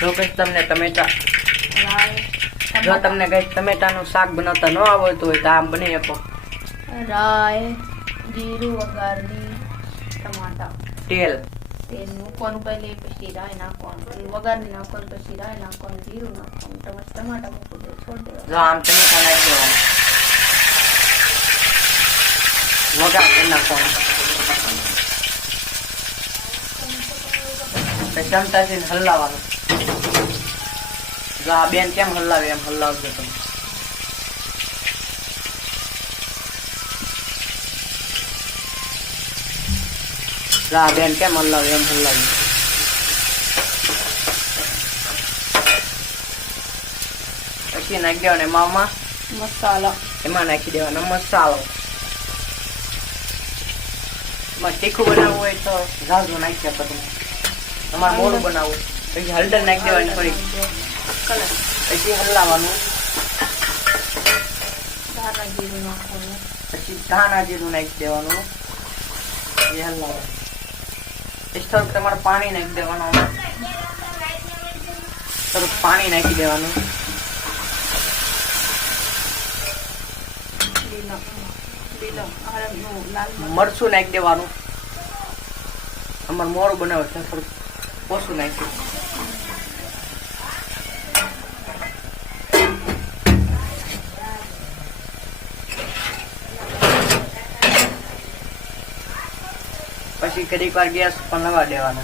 જો કઈ તમને ટમેટા રાઈ જો તમને કઈ ટમેટાનું શાક બનાવતા ન આવડતું હોય તો આમ બની શકો. રાઈ જીરું વઘારની ટમાટા તેલ તેલ મૂકવાનું પહેલે પછી રાઈ નાખવાનું વઘારની નાખવાનું પછી રાઈ નાખવાનું જીરું નાખવાનું ટમાટા મૂકી દે છોડી દેવાનું. જો આમ ટમેટા નાખી દેવાના વઘાર કરી નાખવાનું પછી ચમચાથી હલાવવાનું. જો આ બેન કેમ હલાવે એમ હલાવજો તમે. જો આ બેન કેમ હલાવે એમ હલાવી. પછી નાખી દેવાના એમાં મસાલા એમાં નાખી દેવાનો મસાલો. એમાં તીખું બનાવવું હોય તો ઝાઝું નાખી શકો તમે. તમારે મોડું બનાવવું પછી હળદર નાખી દેવાની થોડીક પછી હલાવવાનું. ધાણા જીરું નાખવાનું પછી ધાણા જીરું નાખી દેવાનું એ હલાવવાનું. પછી થોડુંક તમારે પાણી નાખી દેવાનું. થોડુંક પાણી નાખી દેવાનું. મરચું નાખી દેવાનું. અમારે મોડું બનાવે છે થોડુંક ઓછું નાખ્યું. પછી ઘડીક વાર ગેસ પર લગાવી દેવાનો.